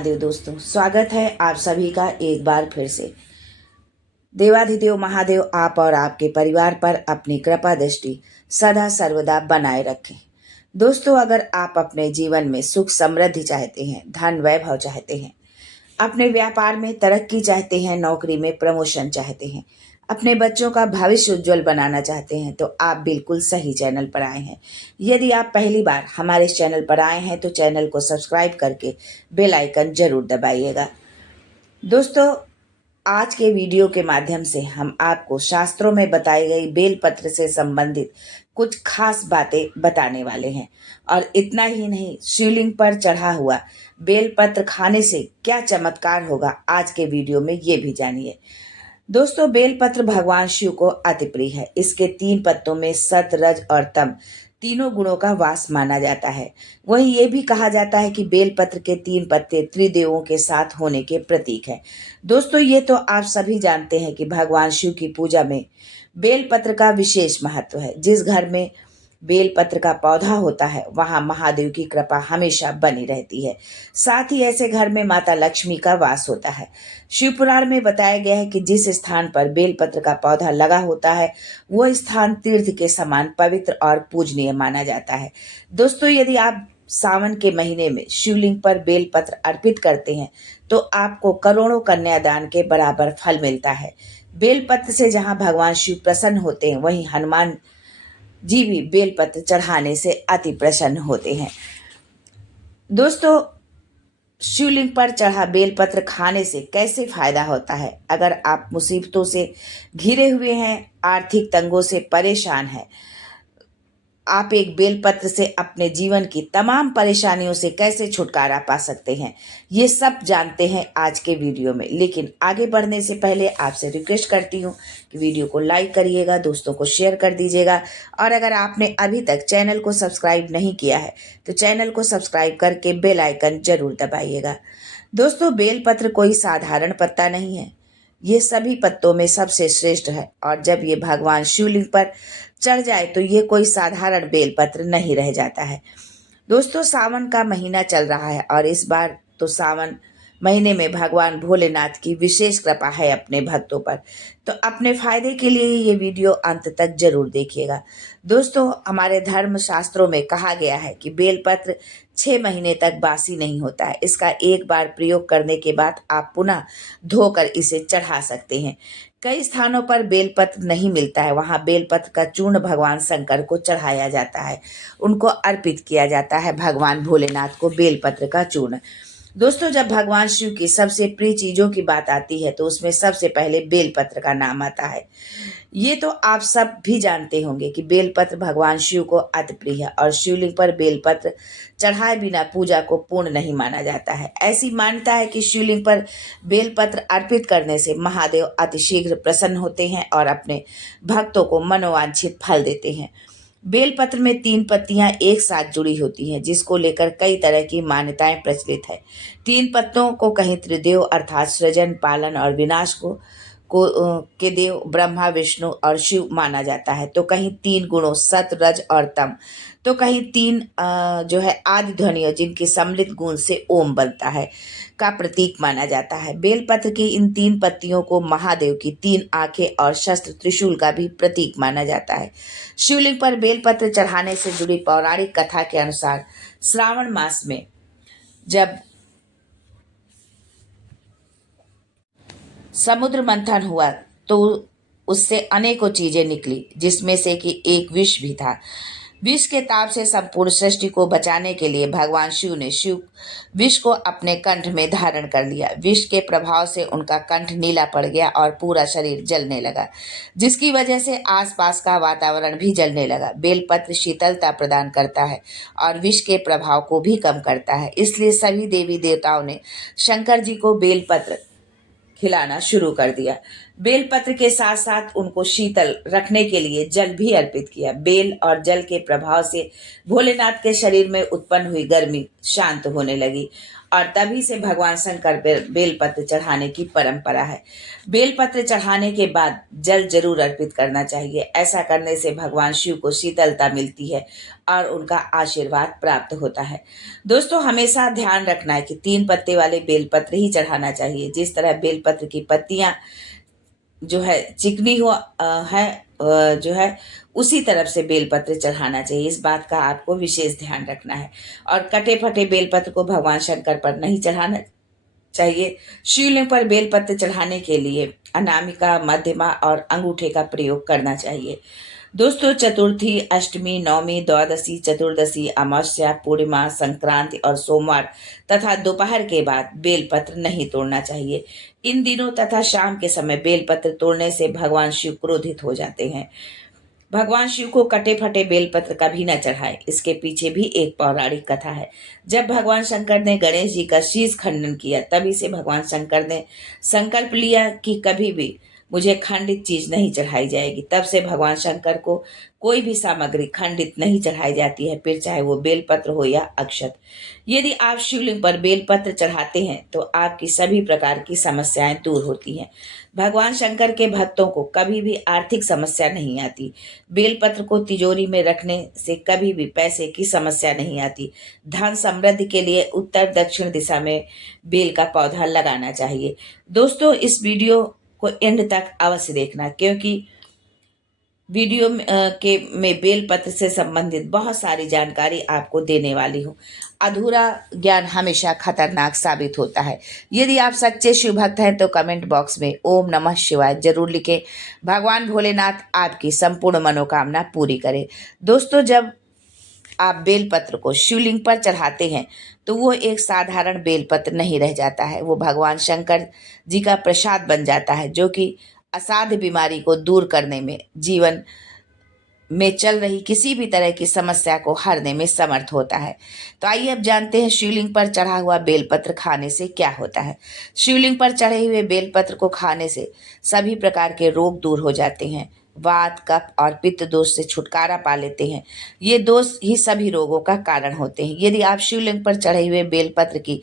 महादेव दोस्तों, स्वागत है आप सभी का एक बार फिर से। देवाधिदेव महादेव आप और आपके परिवार पर अपनी कृपा दृष्टि सदा सर्वदा बनाए रखें। दोस्तों, अगर आप अपने जीवन में सुख समृद्धि चाहते हैं, धन वैभव चाहते हैं, अपने व्यापार में तरक्की चाहते हैं, नौकरी में प्रमोशन चाहते हैं, अपने बच्चों का भविष्य उज्जवल बनाना चाहते हैं, तो आप बिल्कुल सही चैनल पर आए हैं। यदि आप पहली बार हमारे इस चैनल पर आए हैं तो चैनल को सब्सक्राइब करके बेल आइकन जरूर दबाइएगा। दोस्तों, आज के वीडियो के माध्यम से हम आपको शास्त्रों में बताई गई बेलपत्र से संबंधित कुछ खास बातें बताने वाले हैं। और इतना ही नहीं, शिवलिंग पर चढ़ा हुआ बेलपत्र खाने से क्या चमत्कार होगा, आज के वीडियो में ये भी जानिए। दोस्तों, बेलपत्र भगवान शिव को अति प्रिय है। इसके 3 पत्तों में सत, रज और तम तीनों गुणों का वास माना जाता है। वहीं ये भी कहा जाता है कि बेलपत्र के 3 पत्ते त्रिदेवों के साथ होने के प्रतीक है। दोस्तों, ये तो आप सभी जानते हैं कि भगवान शिव की पूजा में बेलपत्र का विशेष महत्व है। जिस घर में बेलपत्र का पौधा होता है वहां महादेव की कृपा हमेशा बनी रहती है। साथ ही ऐसे घर में माता लक्ष्मी का वास होता है। शिव पुराण में बताया गया है कि जिस स्थान पर बेलपत्र का पौधा लगा होता है वह स्थान तीर्थ के समान पवित्र और पूजनीय माना जाता है। दोस्तों, यदि आप सावन के महीने में शिवलिंग पर बेलपत्र अर्पित करते हैं तो आपको करोड़ों कन्यादान के बराबर फल मिलता है। बेलपत्र से जहां भगवान शिव प्रसन्न होते हैं वहीं हनुमान जी भी बेलपत्र चढ़ाने से अति प्रसन्न होते हैं। दोस्तों, शिवलिंग पर चढ़ा बेलपत्र खाने से कैसे फायदा होता है? अगर आप मुसीबतों से घिरे हुए हैं, आर्थिक तंगों से परेशान हैं, आप एक बेलपत्र से अपने जीवन की तमाम परेशानियों से कैसे छुटकारा पा सकते हैं, ये सब जानते हैं आज के वीडियो में। लेकिन आगे बढ़ने से पहले आपसे रिक्वेस्ट करती हूँ कि वीडियो को लाइक करिएगा, दोस्तों को शेयर कर दीजिएगा, और अगर आपने अभी तक चैनल को सब्सक्राइब नहीं किया है तो चैनल को सब्सक्राइब करके बेल आइकन जरूर दबाइएगा। दोस्तों, बेलपत्र कोई साधारण पत्ता नहीं है, ये सभी पत्तों में सबसे श्रेष्ठ है। और जब ये भगवान शिवलिंग पर चढ़ जाए तो ये कोई साधारण बेलपत्र नहीं रह जाता है। दोस्तों, सावन का महीना चल रहा है और इस बार तो सावन महीने में भगवान भोलेनाथ की विशेष कृपा है अपने भक्तों पर। तो अपने फायदे के लिए ये वीडियो अंत तक जरूर देखिएगा। दोस्तों, हमारे धर्म शास्त्रों में कहा गया है कि बेलपत्र 6 महीने तक बासी नहीं होता है। इसका एक बार प्रयोग करने के बाद आप पुनः धोकर इसे चढ़ा सकते हैं। कई स्थानों पर बेलपत्र नहीं मिलता है, वहां बेलपत्र का चूर्ण भगवान शंकर को चढ़ाया जाता है, उनको अर्पित किया जाता है भगवान भोलेनाथ को बेलपत्र का चूर्ण। दोस्तों, जब भगवान शिव की सबसे प्रिय चीजों की बात आती है तो उसमें सबसे पहले बेलपत्र का नाम आता है। ये तो आप सब भी जानते होंगे कि बेलपत्र भगवान शिव को अति प्रिय है और शिवलिंग पर बेलपत्र चढ़ाए बिना पूजा को पूर्ण नहीं माना जाता है। ऐसी मान्यता है कि शिवलिंग पर बेलपत्र अर्पित करने से महादेव अतिशीघ्र प्रसन्न होते हैं और अपने भक्तों को मनोवांछित फल देते हैं। बेलपत्र में 3 पत्तियां एक साथ जुड़ी होती हैं, जिसको लेकर कई तरह की मान्यताएं प्रचलित है। 3 पत्तों को कहीं त्रिदेव अर्थात सृजन, पालन और विनाश के देव ब्रह्मा, विष्णु और शिव माना जाता है, तो कहीं 3 गुणों सत, रज और तम, तो कहीं 3 जो है आदि ध्वनियों जिनकी सम्मिलित गुण से ओम बनता है का प्रतीक माना जाता है। बेलपत्र की इन 3 पत्तियों को महादेव की 3 आंखें और शस्त्र त्रिशूल का भी प्रतीक माना जाता है। शिवलिंग पर बेलपत्र चढ़ाने से जुड़ी पौराणिक कथा के अनुसार श्रावण मास में जब समुद्र मंथन हुआ तो उससे अनेकों चीजें निकली, जिसमें से कि एक विष भी था। विष के ताप से संपूर्ण सृष्टि को बचाने के लिए भगवान शिव ने विष को अपने कंठ में धारण कर लिया। विष के प्रभाव से उनका कंठ नीला पड़ गया और पूरा शरीर जलने लगा, जिसकी वजह से आसपास का वातावरण भी जलने लगा। बेलपत्र शीतलता प्रदान करता है और विष के प्रभाव को भी कम करता है, इसलिए सभी देवी देवताओं ने शंकर जी को बेलपत्र खिलाना शुरू कर दिया। बेलपत्र के साथ साथ उनको शीतल रखने के लिए जल भी अर्पित किया। बेल और जल के प्रभाव से भोलेनाथ के शरीर में उत्पन्न हुई गर्मी शांत होने लगी और तभी से भगवान शंकर पर बेलपत्र चढ़ाने की परंपरा है। बेलपत्र चढ़ाने के बाद जल जरूर अर्पित करना चाहिए। ऐसा करने से भगवान शिव को शीतलता मिलती है और उनका आशीर्वाद प्राप्त होता है। दोस्तों, हमेशा ध्यान रखना है कि 3 पत्ते वाले बेलपत्र ही चढ़ाना चाहिए। जिस तरह बेलपत्र की पत्तियां जो है चिकनी है जो है उसी तरफ से बेलपत्र चढ़ाना चाहिए। इस बात का आपको विशेष ध्यान रखना है। और कटे फटे बेलपत्र को भगवान शंकर पर नहीं चढ़ाना चाहिए। शिवलिंग पर बेलपत्र चढ़ाने के लिए अनामिका, मध्यमा और अंगूठे का प्रयोग करना चाहिए। दोस्तों, चतुर्थी, अष्टमी, नवमी, द्वादशी, चतुर्दशी, अमावस्या, पूर्णिमा, संक्रांति और सोमवार तथा दोपहर के बाद बेलपत्र नहीं तोड़ना चाहिए। इन दिनों तथा शाम के समय बेलपत्र तोड़ने से भगवान शिव क्रोधित हो जाते हैं। भगवान शिव को कटे फटे बेलपत्र कभी न चढ़ाए। इसके पीछे भी एक पौराणिक कथा है। जब भगवान शंकर ने गणेश जी का शीश खंडन किया, तभी से भगवान शंकर ने संकल्प लिया कि कभी भी मुझे खंडित चीज नहीं चढ़ाई जाएगी। तब से भगवान शंकर को कोई भी सामग्री खंडित नहीं चढ़ाई जाती है, फिर चाहे वो बेलपत्र हो या अक्षत। यदि आप शिवलिंग पर बेलपत्र चढ़ाते हैं तो आपकी सभी प्रकार की समस्याएं दूर होती हैं। भगवान शंकर के भक्तों को कभी भी आर्थिक समस्या नहीं आती। बेलपत्र को तिजोरी में रखने से कभी भी पैसे की समस्या नहीं आती। धन समृद्धि के लिए उत्तर दक्षिण दिशा में बेल का पौधा लगाना चाहिए। दोस्तों, इस वीडियो को एंड तक अवश्य देखना, क्योंकि वीडियो में बेलपत्र से संबंधित बहुत सारी जानकारी आपको देने वाली हूँ। अधूरा ज्ञान हमेशा खतरनाक साबित होता है। यदि आप सच्चे शिव भक्त हैं तो कमेंट बॉक्स में ओम नमः शिवाय जरूर लिखें। भगवान भोलेनाथ आपकी संपूर्ण मनोकामना पूरी करें। दोस्तों, जब आप बेलपत्र को शिवलिंग पर चढ़ाते हैं तो वो एक साधारण बेलपत्र नहीं रह जाता है। वो भगवान शंकर जी का प्रसाद बन जाता है, जो कि असाध्य बीमारी को दूर करने में, जीवन में चल रही किसी भी तरह की समस्या को हरने में समर्थ होता है। तो आइए अब जानते हैं शिवलिंग पर चढ़ा हुआ बेलपत्र खाने से क्या होता है। शिवलिंग पर चढ़े हुए बेलपत्र को खाने से सभी प्रकार के रोग दूर हो जाते हैं। वात, कफ और पित्त दोष से छुटकारा पा लेते हैं। ये दोष ही सभी रोगों का कारण होते हैं। यदि आप शिवलिंग पर चढ़े हुए बेलपत्र की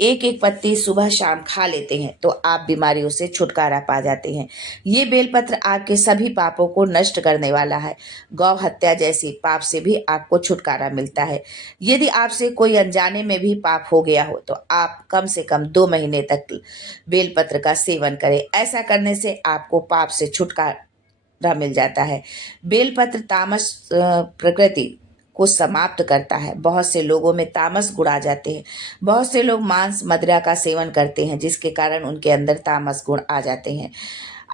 एक एक पत्ती सुबह शाम खा लेते हैं तो आप बीमारियों से छुटकारा पा जाते हैं। ये बेलपत्र आपके सभी पापों को नष्ट करने वाला है। गौ हत्या जैसी पाप से भी आपको छुटकारा मिलता है। यदि आपसे कोई अनजाने में भी पाप हो गया हो तो आप कम से कम 2 महीने तक बेलपत्र का सेवन करें। ऐसा करने से आपको पाप से छुटकारा मिल जाता है। बेलपत्र तामस प्रकृति को समाप्त करता है। बहुत से लोगों में तामस गुण आ जाते हैं। बहुत से लोग मांस मदिरा का सेवन करते हैं, जिसके कारण उनके अंदर तामस गुण आ जाते हैं।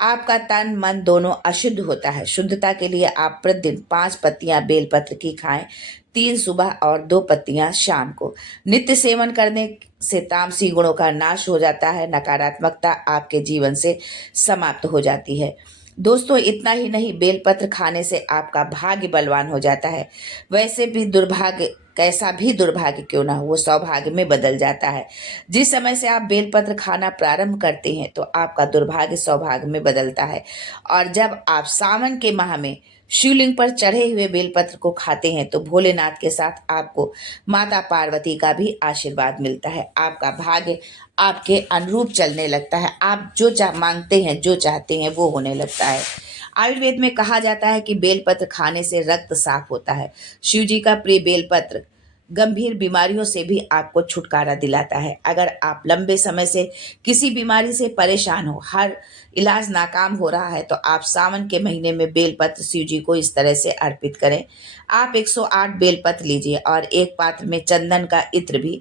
आपका तन मन दोनों अशुद्ध होता है। शुद्धता के लिए आप प्रतिदिन 5 पत्तियां बेलपत्र की खाएं, 3 सुबह और 2 पत्तियां शाम को। नित्य सेवन करने से तामसी गुणों का नाश हो जाता है। नकारात्मकता आपके जीवन से समाप्त हो जाती है। दोस्तों, इतना ही नहीं, बेलपत्र खाने से आपका भाग्य बलवान हो जाता है। वैसे भी दुर्भाग्य, कैसा भी दुर्भाग्य क्यों ना हो, वो सौभाग्य में बदल जाता है। जिस समय से आप बेलपत्र खाना प्रारंभ करते हैं तो आपका दुर्भाग्य सौभाग्य में बदलता है। और जब आप सावन के माह में शिवलिंग पर चढ़े हुए बेलपत्र को खाते हैं तो भोलेनाथ के साथ आपको माता पार्वती का भी आशीर्वाद मिलता है। आपका भाग्य आपके अनुरूप चलने लगता है। आप जो मांगते हैं, जो चाहते हैं, वो होने लगता है। आयुर्वेद में कहा जाता है कि बेलपत्र खाने से रक्त साफ होता है। शिव जी का प्रिय बेलपत्र गंभीर बीमारियों से भी आपको छुटकारा दिलाता है। अगर आप लंबे समय से किसी बीमारी से परेशान हो, हर इलाज नाकाम हो रहा है, तो आप सावन के महीने में बेलपत्र शिव जी को इस तरह से अर्पित करें। आप 108 बेलपत्र लीजिए और एक पात्र में चंदन का इत्र भी।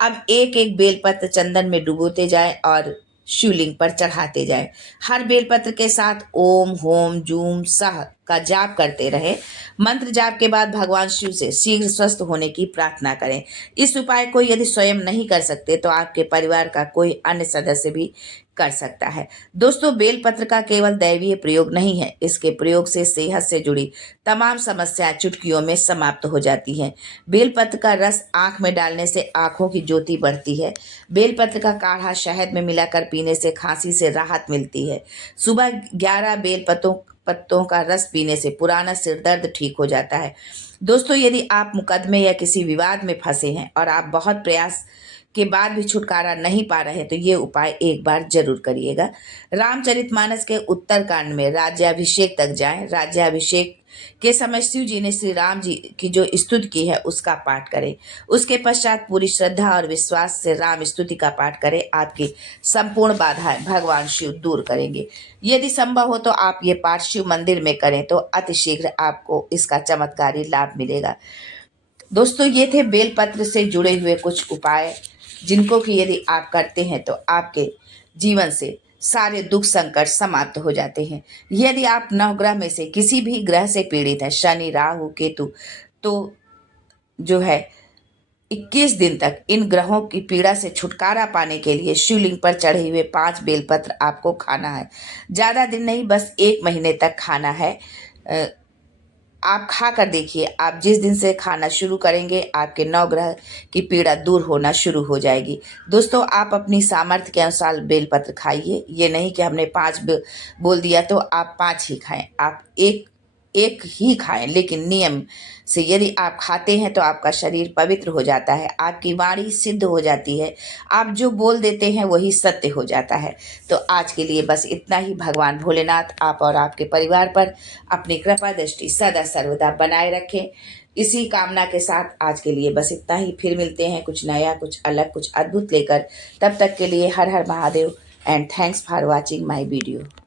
अब एक एक बेलपत्र चंदन में डुबोते जाएं और शिवलिंग पर चढ़ाते जाएं। हर बेलपत्र के साथ ओम होम जूम सह का जाप करते रहे। मंत्र जाप के बाद भगवान शिव से शीघ्र स्वस्थ होने की प्रार्थना करें। इस उपाय को यदि स्वयं नहीं कर सकते तो आपके परिवार का कोई अन्य सदस्य भी कर सकता है। दोस्तों, बेलपत्र का केवल दैवीय प्रयोग नहीं है। इसके प्रयोग से सेहत से जुड़ी तमाम समस्याएं चुटकियों में समाप्त हो जाती हैं। बेलपत्र का रस आंख में डालने से आंखों की ज्योति बढ़ती है। बेलपत्र का काढ़ा शहद में मिलाकर पीने से खांसी से राहत मिलती है। सुबह 11 पत्तों का रस पीने से पुराना सिर दर्द ठीक हो जाता है। दोस्तों, यदि आप मुकदमे या किसी विवाद में फंसे हैं और आप बहुत प्रयास के बाद भी छुटकारा नहीं पा रहे तो ये उपाय एक बार जरूर करिएगा। रामचरितमानस के उत्तरकांड में राज्याभिषेक तक जाएं। राज्याभिषेक के समय शिव जी ने श्री राम जी की जो स्तुति की है उसका पाठ करें। उसके पश्चात पूरी श्रद्धा और विश्वास से राम स्तुति का पाठ करें। आपकी संपूर्ण बाधाएं भगवान शिव दूर करेंगे। यदि संभव हो तो आप ये पाठ शिव मंदिर में करें तो अतिशीघ्र आपको इसका चमत्कारी लाभ मिलेगा। दोस्तों, ये थे बेलपत्र से जुड़े हुए कुछ उपाय, जिनको कि यदि आप करते हैं तो आपके जीवन से सारे दुख संकट समाप्त हो जाते हैं। यदि आप नवग्रह में से किसी भी ग्रह से पीड़ित है, शनि, राहु, केतु, तो जो है 21 दिन तक इन ग्रहों की पीड़ा से छुटकारा पाने के लिए शिवलिंग पर चढ़े हुए 5 बेलपत्र आपको खाना है। ज़्यादा दिन नहीं, बस 1 महीने तक खाना है। आप खा कर देखिए। आप जिस दिन से खाना शुरू करेंगे आपके नवग्रह की पीड़ा दूर होना शुरू हो जाएगी। दोस्तों, आप अपनी सामर्थ्य के अनुसार बेलपत्र खाइए। ये नहीं कि हमने 5 बोल दिया तो आप 5 ही खाएं। आप एक ही खाएं, लेकिन नियम से यदि आप खाते हैं तो आपका शरीर पवित्र हो जाता है, आपकी वाणी सिद्ध हो जाती है, आप जो बोल देते हैं वही सत्य हो जाता है। तो आज के लिए बस इतना ही। भगवान भोलेनाथ आप और आपके परिवार पर अपनी कृपा दृष्टि सदा सर्वदा बनाए रखें। इसी कामना के साथ आज के लिए बस इतना ही। फिर मिलते हैं कुछ नया, कुछ अलग, कुछ अद्भुत लेकर। तब तक के लिए हर हर Mahadev and thanks for watching my video.